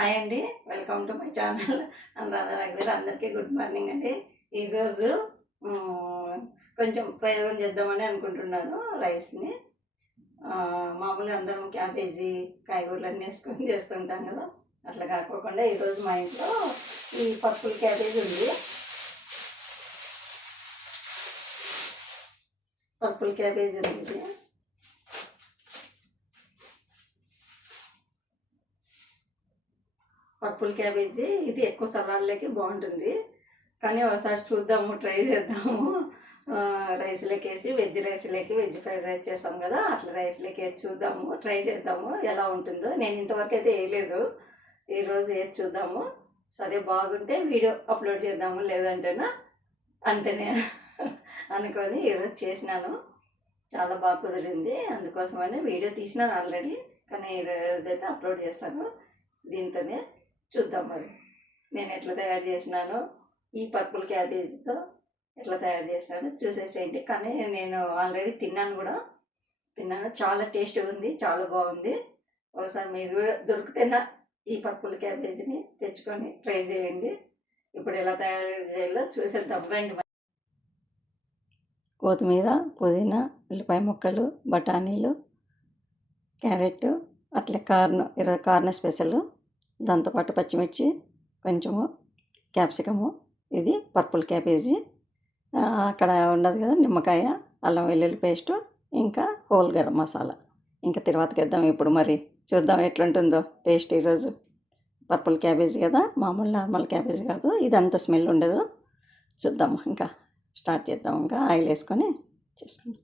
Hi అండి. Welcome to my channel. Anuradha రఘువీర్ అందరికీ good morning అండి. ఈరోజు కొంచెం ప్రయోగం చేద్దామని అనుకుంటున్నాను రైస్ని. మామూలుగా అందరం క్యాబేజీ కాయగూరలు అన్నీ వేసుకొని చేస్తుంటాం కదా. అట్లా కాకోకుండా ఈరోజు మా ఇంట్లో ఈ పర్పుల్ క్యాబేజ్ ఉంది. పర్పుల్ క్యాబేజ్ ఉంది. ఇది. క్యాబేజీ ఇది ఎక్కువ సలాడ్లకి బాగుంటుంది. కానీ ఒకసారి చూద్దాము ట్రై చేద్దాము. రైస్లోకి వేసి వెజ్ రైస్లోకి వెజ్ ఫ్రైడ్ రైస్ చేస్తాం కదా అట్లా రైస్లోకి వేసి చూద్దాము ట్రై చేద్దాము ఎలా ఉంటుందో. నేను ఇంతవరకు అయితే వేయలేదు. ఈరోజు వేసి చూద్దాము. సరే బాగుంటే వీడియో అప్లోడ్ చేద్దాము లేదంటేనా? అంతేనే అనుకొని ఈరోజు చేసినాను. చాలా బాగా కుదిరింది. అందుకోసమని వీడియో తీసినాను ఆల్రెడీ కానీ ఈరోజు అయితే అప్లోడ్ చేస్తాను. దీంతోనే చూద్దాం మరి. నేను ఎట్లా తయారు చేసినాను ఈ పర్పుల్ క్యాబేజ్తో ఎట్లా తయారు చేసినాను చూసేసేయండి. కానీ నేను ఆల్రెడీ తిన్నాను కూడా. తిన్నాను. చాలా టేస్ట్గా ఉంది చాలా బాగుంది. ఒకసారి మీరు కూడా దొరికితేనా ఈ పర్పుల్ క్యాబేజీని తెచ్చుకొని ట్రై చేయండి. ఇప్పుడు ఎలా తయారు చేయాలో చూసేద్దాం. రండి కొత్తిమీర పుదీనా ఉల్లిపాయ ముక్కలు బఠానీలు క్యారెట్ అట్లే కార్న్ ఇరవై కార్న్ స్పెషల్. దాంతోపాటు పచ్చిమిర్చి కొంచెము క్యాప్సికము ఇది పర్పుల్ క్యాబేజీ అక్కడ ఉండదు కదా నిమ్మకాయ అల్లం వెల్లుల్లి పేస్టు ఇంకా హోల్ గరం మసాలా. ఇంకా తర్వాత వేద్దాం ఇప్పుడు మరి. చూద్దాం ఎట్లుంటుందో టేస్ట్ ఈరోజు. పర్పుల్ క్యాబేజీ కదా మామూలు నార్మల్ క్యాబేజీ కాదు ఇది అంత స్మెల్ ఉండదు. చూద్దాం ఇంకా స్టార్ట్ చేద్దాం ఇంకా ఆయిల్ వేసుకొని చేసుకుందాం.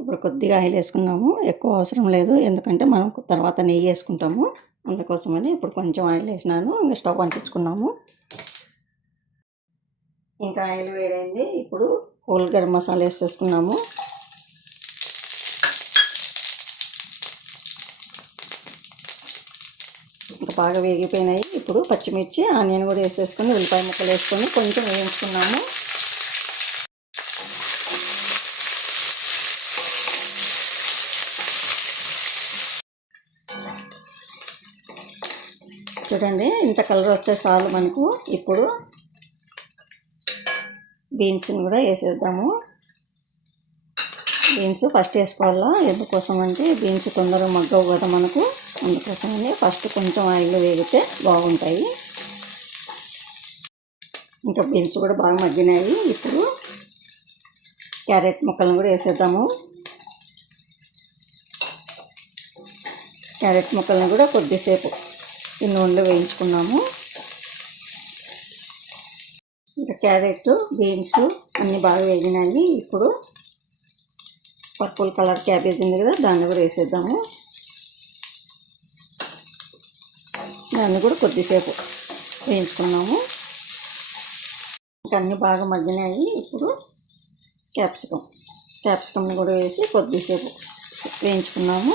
ఇప్పుడు కొద్దిగా ఆయిల్ వేసుకున్నాము ఎక్కువ అవసరం లేదు ఎందుకంటే మనం తర్వాత నెయ్యి వేసుకుంటాము. అందుకోసమని ఇప్పుడు కొంచెం ఆయిల్ వేసినాను. ఇంకా స్టవ్ అంటించుకున్నాము. ఇంకా ఆయిల్ వేడైంది. ఇప్పుడు హోల్ గరం మసాలా వేసేసుకున్నాము. ఇంకా బాగా వేగిపోయినాయి. ఇప్పుడు పచ్చిమిర్చి ఆనియన్ కూడా వేసేసుకొని ఉల్లిపాయ ముక్కలు వేసుకొని కొంచెం వేయించుకున్నాము. చూడండి ఇంత కలర్ వస్తే చాలు మనకు. ఇప్పుడు బీన్స్ని కూడా వేసేద్దాము. బీన్స్ ఫస్ట్ వేసుకోవాలా? ఎందుకోసం అంటే బీన్స్ తొందరగా మగ్గవు కదా మనకు. అందుకోసమని ఫస్ట్ కొంచెం ఆయిల్ వేగితే బాగుంటాయి. ఇంకా బీన్స్ కూడా బాగా మగ్గినాయి. ఇప్పుడు క్యారెట్ ముక్కలను కూడా వేసేద్దాము. క్యారెట్ ముక్కలను కూడా కొద్దిసేపు ఈ నూనెలో వేయించుకున్నాము. ఇంకా క్యారెట్ బీన్స్ అన్నీ బాగా వేగినాయి. ఇప్పుడు పర్పుల్ కలర్ క్యాబేజ్ ఉంది కదా దాన్ని కూడా వేసేద్దాము. దాన్ని కూడా కొద్దిసేపు వేయించుకున్నాము. ఇంకా అన్నీ బాగా మగ్గినాయి. ఇప్పుడు క్యాప్సికమ్ క్యాప్సికమ్ కూడా వేసి కొద్దిసేపు వేయించుకున్నాము.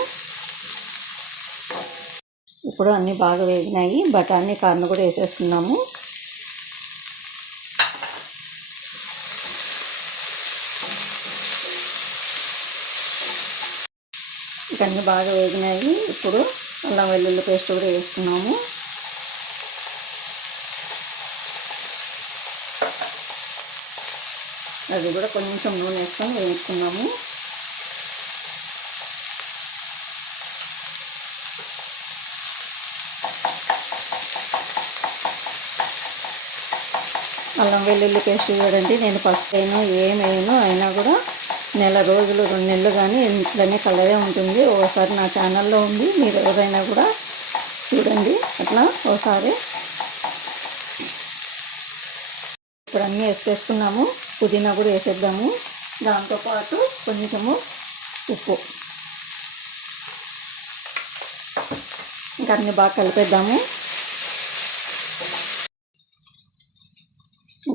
ఇప్పుడు అన్నీ బాగా వేగినాయి. బఠానీ కారణం కూడా వేసేసుకున్నాము. ఇవన్నీ అన్నీ బాగా వేగినాయి. ఇప్పుడు అల్లం వెల్లుల్లి పేస్ట్ కూడా వేసుకున్నాము. అది కూడా కొంచెం నూనె వేసుకొని వేయించుకున్నాము. అల్లం వెల్లుల్లి పేస్ట్ చూడండి. నేను ఫస్ట్ అయినా ఏమేను అయినా కూడా నెల రోజులు రెండు నెలలు కానీ ఇంట్లోనే కలరే ఉంటుంది. ఒకసారి నా ఛానల్లో ఉంది మీరు ఎవరైనా కూడా చూడండి. అట్లా ఒకసారి ఇప్పుడు అన్నీ వేసుకేసుకున్నాము పుదీనా కూడా వేసేద్దాము. దాంతోపాటు కొంచెము ఉప్పు. ఇంకా అన్నీ బాగా కలిపేద్దాము.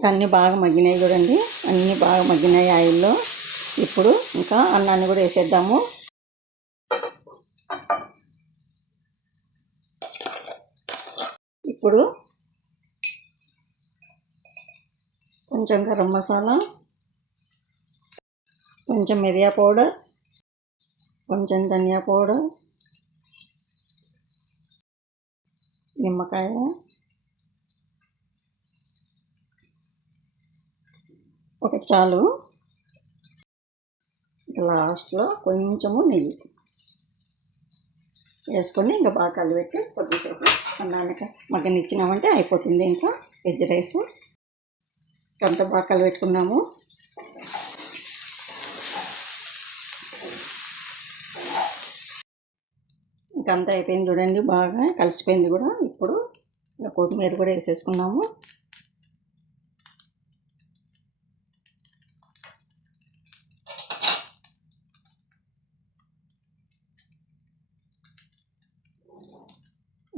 అన్నీ బాగా మగ్గినాయి చూడండి. అన్నీ బాగా మగ్గినాయి ఆయిల్లో. ఇప్పుడు ఇంకా అన్నాన్ని కూడా వేసేద్దాము. ఇప్పుడు కొంచెం గరం మసాలా కొంచెం మిరియా పౌడర్ కొంచెం ధనియా పౌడర్ నిమ్మకాయ. ఒకటి చాలు. లాస్ట్లో కొంచెము నెయ్యి వేసుకొని ఇంకా బాగా కలిపెట్టి కొద్దిసేపు అన్నానికి మగ్గనిచ్చినామంటే అయిపోతుంది ఇంకా వెజ్ రైస్. అంతా బాగా కలిపెట్టుకున్నాము ఇంకంతా అయిపోయింది చూడండి బాగా కలిసిపోయింది కూడా. ఇప్పుడు ఇంకా కొత్తిమీర కూడా వేసేసుకున్నాము.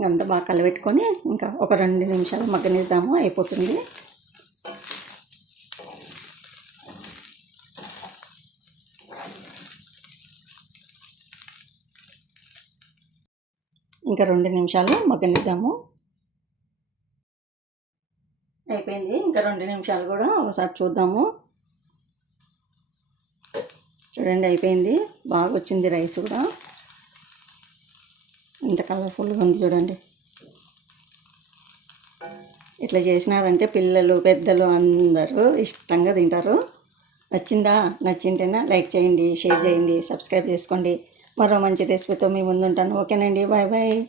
అంతా బాగా కలబెట్టుకొని ఇంకా ఒక రెండు నిమిషాలు మగ్గనిద్దాము అయిపోతుంది. ఇంకా రెండు నిమిషాలు మగ్గనిద్దాము. అయిపోయింది. ఇంకా రెండు నిమిషాలు కూడా ఒకసారి చూద్దాము. చూడండి అయిపోయింది. బాగా వచ్చింది రైస్ కూడా. ఇంత కలర్ఫుల్గా ఉంది చూడండి. ఇట్లా చేసినారంటే పిల్లలు పెద్దలు అందరూ ఇష్టంగా తింటారు. నచ్చిందా? నచ్చింటేనా లైక్ చేయండి షేర్ చేయండి సబ్స్క్రైబ్ చేసుకోండి. మరో మంచి రెసిపీతో మీ ముందుంటాను. ఓకేనండి బాయ్ బాయ్.